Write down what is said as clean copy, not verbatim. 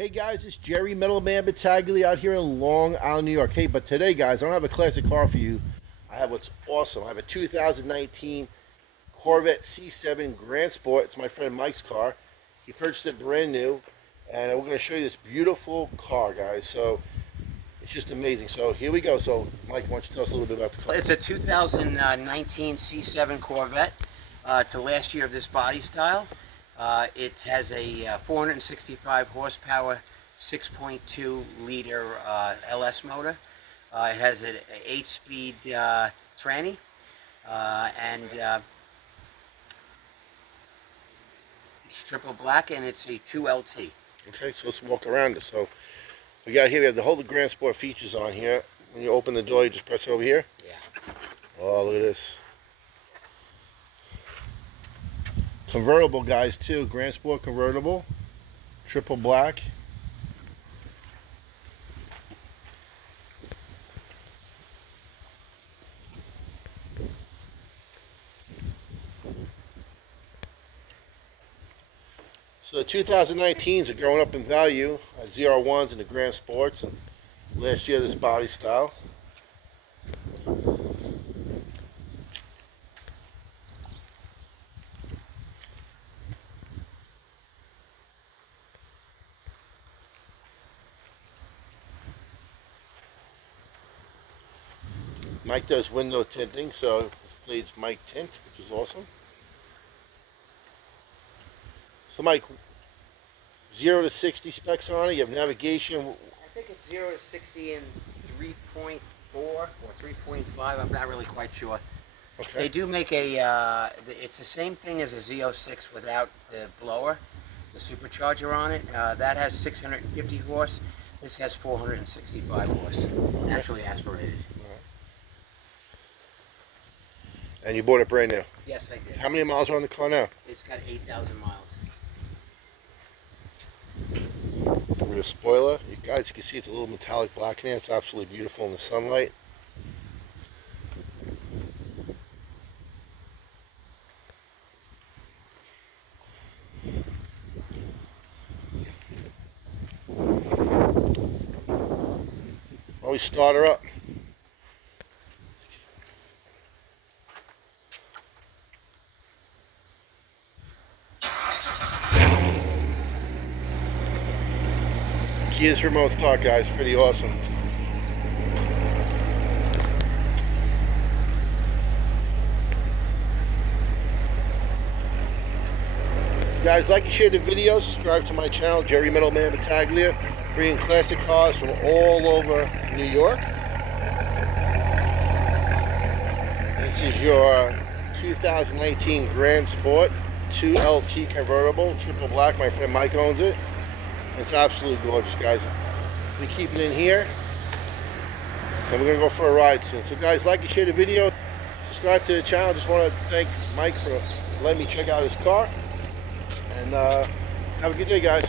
Hey guys, it's Jerry Metalman Battaglia out here in Long Island, New York. Hey, but today guys, I don't have a classic car for you. I have what's awesome. I have a 2019 Corvette C7 Grand Sport. It's my friend Mike's car. He purchased it brand new, and we're going to show you this beautiful car, guys. So it's just amazing. So here we go. So Mike, why don't you tell us a little bit about the car? It's a 2019 C7 Corvette. It's the last year of this body style. It has a 465 horsepower, 6.2 liter LS motor. It has an 8-speed tranny, and it's triple black, and it's a 2LT. Okay, so let's walk around it. So we have the whole Grand Sport features on here. When you open the door, you just press over here. Yeah. Oh, look at this. Convertible, guys, too. Grand Sport convertible. Triple black. So the 2019s are growing up in value. 01s in the Grand Sports. And last year, this body style. Mike does window tinting, so this plates Mike Tint, which is awesome. So Mike, 0 to 60 specs on it. You have navigation. I think it's 0 to 60 in 3.4 or 3.5. I'm not really quite sure. Okay. They do make a, it's the same thing as a Z06 without the blower, the supercharger on it. That has 650 horse. This has 465 horse, naturally aspirated. And you bought it brand new. Yes, I did. How many miles are on the car now? It's got 8,000 miles. With a spoiler. You guys can see it's a little metallic black in here. It's absolutely beautiful in the sunlight. Always start her up. Keyless remote start, guys. Pretty awesome. Guys, like and share the video. Subscribe to my channel, Jerry Metalman Battaglia, bringing classic cars from all over New York. This is your 2019 Grand Sport 2LT convertible, triple black. My friend Mike owns it. It's absolutely gorgeous, guys. We keep it in here, and we're gonna go for a ride soon. So guys, like and share the video, subscribe to the channel. Just want to thank Mike for letting me check out his car, and have a good day, guys.